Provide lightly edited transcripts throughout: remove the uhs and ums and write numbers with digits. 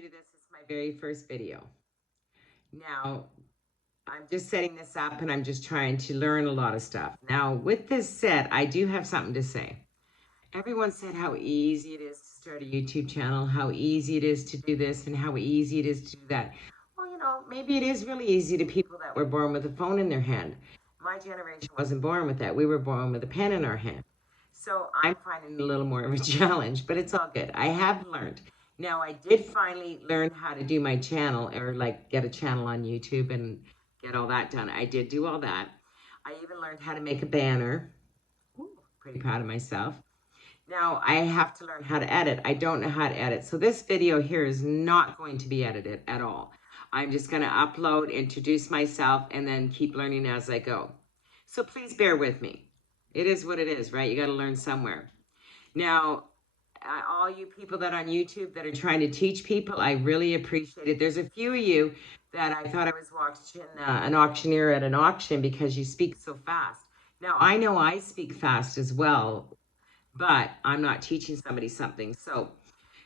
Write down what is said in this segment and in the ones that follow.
new to this, it's my very first video. Now, I'm just setting this up and I'm just trying to learn a lot of stuff. Now, with this said, I do have something to say. Everyone said how easy it is to start a YouTube channel, how easy it is to do this, and how easy it is to do that. Well, maybe it is really easy to people that were born with a phone in their hand. My generation wasn't born with that. We were born with a pen in our hand. So I'm finding it a little more of a challenge, but it's all good. I have learned. Now, I did finally learn how to do my channel or like get a channel on YouTube and get all that done. I did do all that. I even learned how to make a banner. Ooh, pretty proud of myself. Now I have to learn how to edit. I don't know how to edit. So this video here is not going to be edited at all. I'm just going to upload, introduce myself, and then keep learning as I go. So please bear with me. It is what it is, right? You got to learn somewhere. Now, all you people that are on YouTube that are trying to teach people, I really appreciate it. There's a few of you that I thought I was watching an auctioneer at an auction because you speak so fast. Now, I know I speak fast as well, but I'm not teaching somebody something. So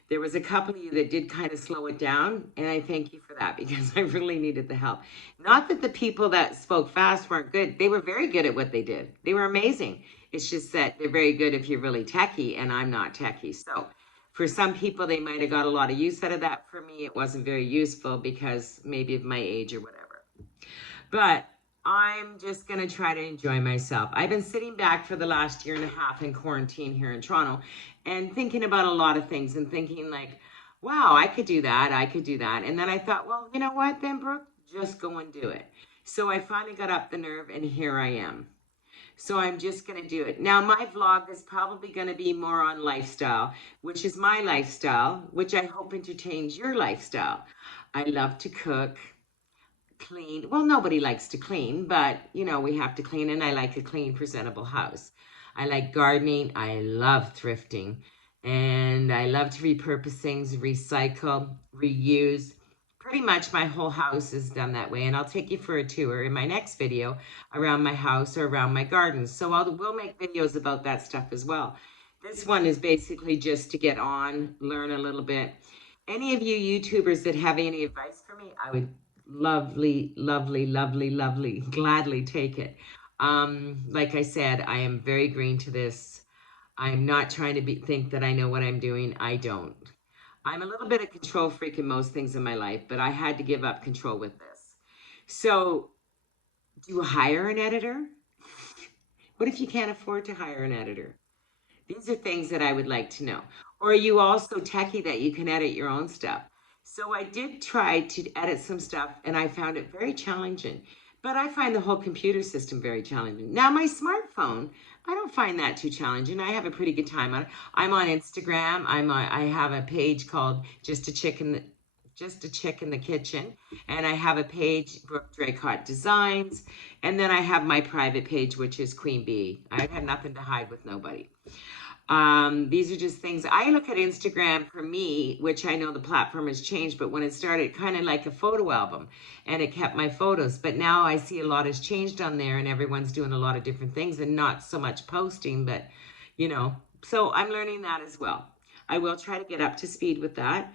there was a couple of you that did kind of slow it down, and I thank you for that because I really needed the help. Not that the people that spoke fast weren't good. They were very good at what they did. They were amazing. It's just that they're very good if you're really techie, and I'm not techie. So for some people, they might have got a lot of use out of that. For me, it wasn't very useful because maybe of my age or whatever. But I'm just going to try to enjoy myself. I've been sitting back for the last year and a half in quarantine here in Toronto and thinking about a lot of things and thinking like, wow, I could do that. I could do that. And then I thought, well, you know what then, Brooke? Just go and do it. So I finally got up the nerve and here I am. So I'm just going to do it. Now, my vlog is probably going to be more on lifestyle, which is my lifestyle, which I hope entertains your lifestyle. I love to cook, clean. Well, nobody likes to clean, but we have to clean, and I like a clean, presentable house. I like gardening. I love thrifting, and I love to repurpose things, recycle, reuse. Pretty much my whole house is done that way, and I'll take you for a tour in my next video around my house or around my gardens. So we'll make videos about that stuff as well. This one is basically just to get on, learn a little bit. Any of you YouTubers that have any advice for me, I would lovely, gladly take it. Like I said, I am very green to this. I'm not trying to think that I know what I'm doing. I don't. I'm a little bit of control freak in most things in my life, but I had to give up control with this. So, do you hire an editor? What if you can't afford to hire an editor? These are things that I would like to know. Or are you also techie that you can edit your own stuff? So I did try to edit some stuff and I found it very challenging. But I find the whole computer system very challenging. Now my smartphone, I don't find that too challenging. I have a pretty good time on it. I'm on Instagram. I have a page called Just a Chick in the Kitchen. And I have a page, Brooke Draycott Designs. And then I have my private page, which is Queen Bee. I have nothing to hide with nobody. These are just things. I look at Instagram for me, which I know the platform has changed, but when it started, kind of like a photo album, and it kept my photos. But now I see a lot has changed on there, and everyone's doing a lot of different things, and not so much posting, but so I'm learning that as well. I will try to get up to speed with that.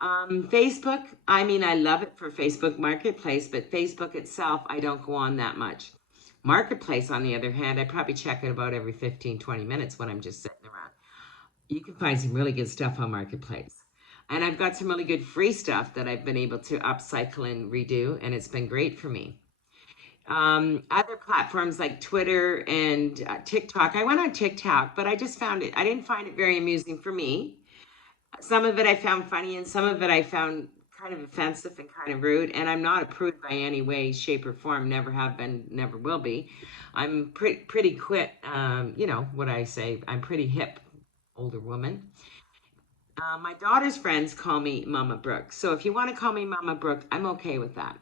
Facebook, I mean, I love it for Facebook Marketplace, but Facebook itself, I don't go on that much. Marketplace, on the other hand, I probably check it about every 15, 20 minutes when I'm just sitting around. You can find some really good stuff on Marketplace. And I've got some really good free stuff that I've been able to upcycle and redo, and it's been great for me. Other platforms like Twitter and TikTok. I went on TikTok, but I just found it, I didn't find it very amusing for me. Some of it I found funny, and some of it I found kind of offensive and kind of rude. And I'm not a prude by any way, shape, or form. Never have been, never will be. I'm pretty quick. What I say. I'm pretty hip, older woman. My daughter's friends call me Mama Brooke. So if you want to call me Mama Brooke, I'm okay with that.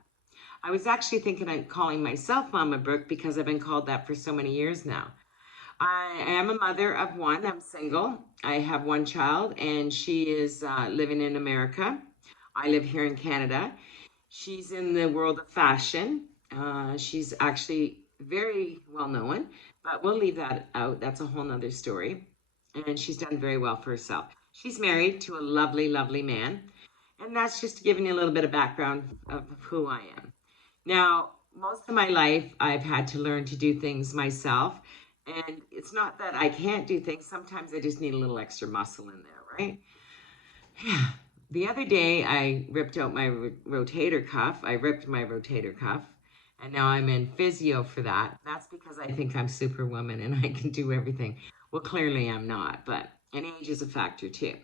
I was actually thinking of calling myself Mama Brooke because I've been called that for so many years now. I am a mother of one. I'm single. I have one child, and she is living in America. I live here in Canada. She's in the world of fashion. She's actually very well known, but we'll leave that out. That's a whole nother story. And she's done very well for herself. She's married to a lovely, lovely man. And that's just giving you a little bit of background of who I am. Now, most of my life, I've had to learn to do things myself. And it's not that I can't do things. Sometimes I just need a little extra muscle in there, right? Yeah. The other day, I ripped out my rotator cuff. I ripped my rotator cuff. And now I'm in physio for that. That's because I think I'm superwoman and I can do everything. Well, clearly I'm not, but and age is a factor too.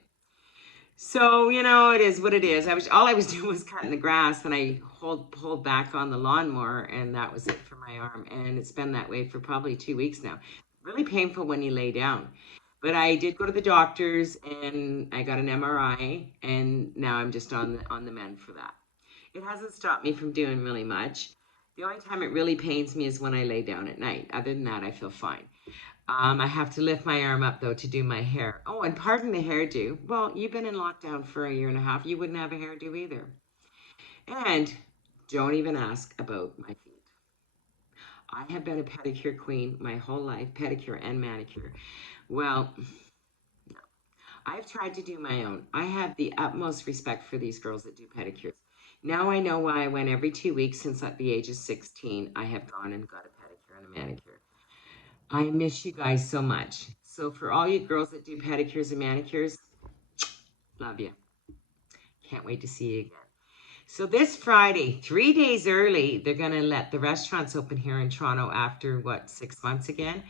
So, it is what it is. All I was doing was cutting the grass and I pulled back on the lawnmower and that was it for my arm. And it's been that way for probably 2 weeks now. Really painful when you lay down. But I did go to the doctors and I got an MRI and now I'm just on the mend for that. It hasn't stopped me from doing really much. The only time it really pains me is when I lay down at night. Other than that, I feel fine. I have to lift my arm up though to do my hair. Oh, and pardon the hairdo. Well, you've been in lockdown for a year and a half. You wouldn't have a hairdo either. And don't even ask about my feet. I have been a pedicure queen my whole life, pedicure and manicure. Well, I've tried to do my own. I have the utmost respect for these girls that do pedicures. Now I know why I went every 2 weeks since at the age of 16. I have gone and got a pedicure and a manicure. I miss you guys so much. So for all you girls that do pedicures and manicures, love you. Can't wait to see you again. So this Friday, 3 days early, they're going to let the restaurants open here in Toronto after, 6 months again?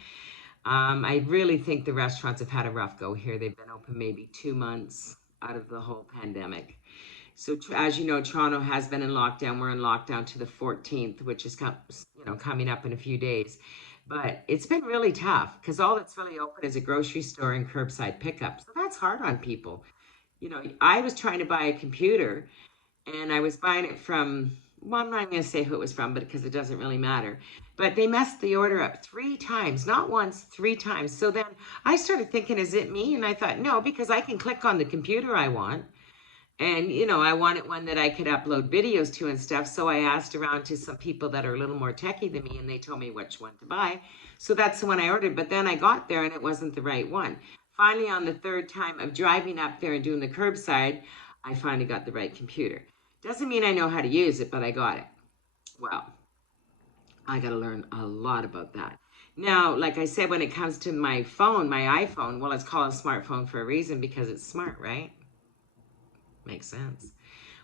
I really think the restaurants have had a rough go here. They've been open maybe 2 months out of the whole pandemic. So as you know, Toronto has been in lockdown. We're in lockdown to the 14th, which is coming up in a few days. But it's been really tough because all that's really open is a grocery store and curbside pickup. So that's hard on people. I was trying to buy a computer and I was buying it from, well, I'm not going to say who it was from, but because it doesn't really matter. But they messed the order up 3 times, not once, 3 times. So then I started thinking, is it me? And I thought, no, because I can click on the computer I want. And, I wanted one that I could upload videos to and stuff. So I asked around to some people that are a little more techie than me, and they told me which one to buy. So that's the one I ordered. But then I got there and it wasn't the right one. Finally, on the third time of driving up there and doing the curbside, I finally got the right computer. Doesn't mean I know how to use it, but I got it. Well, I got to learn a lot about that. Now, like I said, when it comes to my phone, my iPhone, well, it's called a smartphone for a reason because it's smart, right? Makes sense.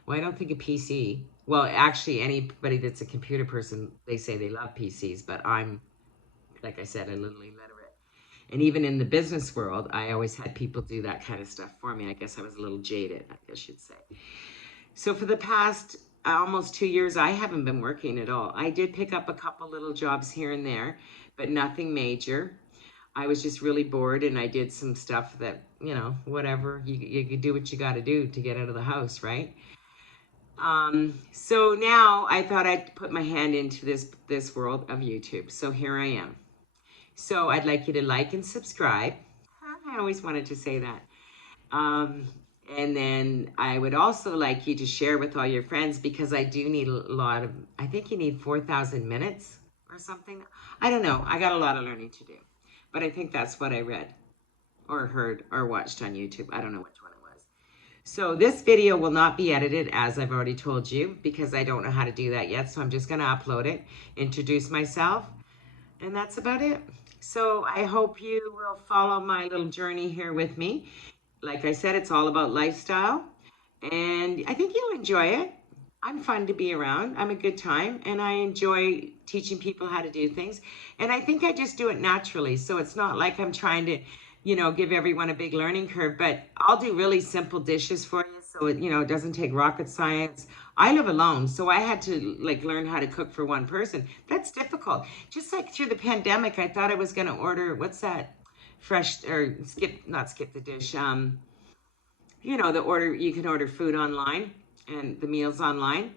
Well, I don't think a PC, well, actually, anybody that's a computer person, they say they love PCs, but I'm, like I said, a little illiterate. And even in the business world, I always had people do that kind of stuff for me. I guess I was a little jaded, I guess you'd say. So for the past almost 2 years, I haven't been working at all. I did pick up a couple little jobs here and there, but nothing major. I was just really bored and I did some stuff that, whatever, you do what you got to do to get out of the house, right? So now I thought I'd put my hand into this world of YouTube. So here I am. So I'd like you to like and subscribe. I always wanted to say that. Um, and then I would also like you to share with all your friends because I do need a lot of, I think you need 4,000 minutes or something. I don't know. I got a lot of learning to do. But I think that's what I read or heard or watched on YouTube. I don't know which one it was. So this video will not be edited, as I've already told you, because I don't know how to do that yet. So I'm just going to upload it, introduce myself, and that's about it. So I hope you will follow my little journey here with me. Like I said, it's all about lifestyle, and I think you'll enjoy it. I'm fun to be around. I'm a good time, and I enjoy teaching people how to do things. And I think I just do it naturally. So it's not like I'm trying to, give everyone a big learning curve, but I'll do really simple dishes for you. So it doesn't take rocket science. I live alone, so I had to learn how to cook for one person. That's difficult. Just like through the pandemic, I thought I was going to order, what's that? Fresh or not skip the dish. You can order food online and the meals online.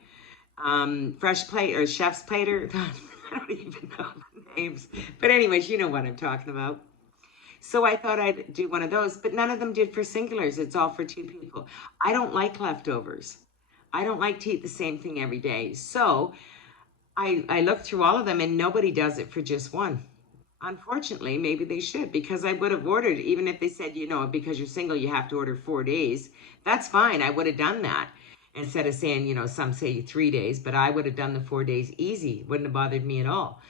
Fresh plate or chef's plater. God, I don't even know the names. But anyways, you know what I'm talking about. So I thought I'd do one of those, but none of them did for singulars. It's all for 2 people. I don't like leftovers. I don't like to eat the same thing every day. So I looked through all of them and nobody does it for just one. Unfortunately, maybe they should, because I would have ordered, even if they said, because you're single, you have to order 4 days. That's fine. I would have done that. instead of saying, some say 3 days, but I would have done the 4 days easy. Wouldn't have bothered me at all.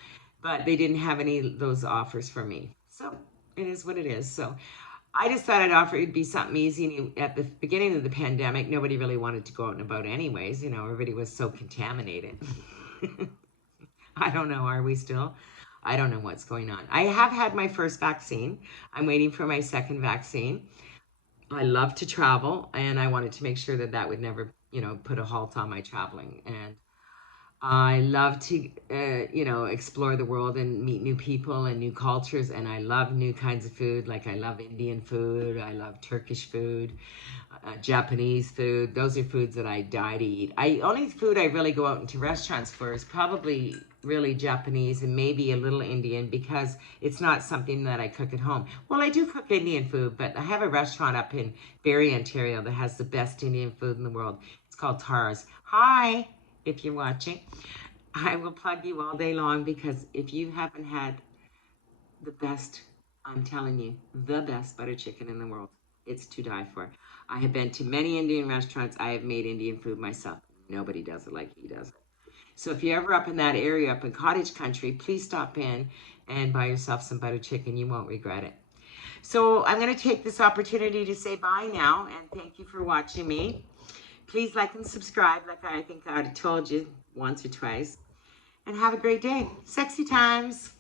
But they didn't have any of those offers for me. So it is what it is. So I just thought I'd offer it'd be something easy. And at the beginning of the pandemic, nobody really wanted to go out and about anyways. Everybody was so contaminated. I don't know. Are we still? I don't know what's going on. I have had my first vaccine. I'm waiting for my second vaccine. I love to travel, and I wanted to make sure that that would never, put a halt on my traveling. And I love to, explore the world and meet new people and new cultures. And I love new kinds of food. Like I love Indian food. I love Turkish food, Japanese food. Those are foods that I die to eat. Only food I really go out into restaurants for is probably really Japanese and maybe a little Indian, because it's not something that I cook at home. Well, I do cook Indian food, but I have a restaurant up in Barrie, Ontario that has the best Indian food in the world. It's called Tara's. Hi, if you're watching. I will plug you all day long, because if you haven't had the best, I'm telling you, the best butter chicken in the world, it's to die for. I have been to many Indian restaurants. I have made Indian food myself. Nobody does it like he does it. So if you're ever up in that area, up in cottage country, please stop in and buy yourself some butter chicken. You won't regret it. So I'm going to take this opportunity to say bye now, and thank you for watching me. Please like and subscribe, like I think I told you once or twice. And have a great day. Sexy times.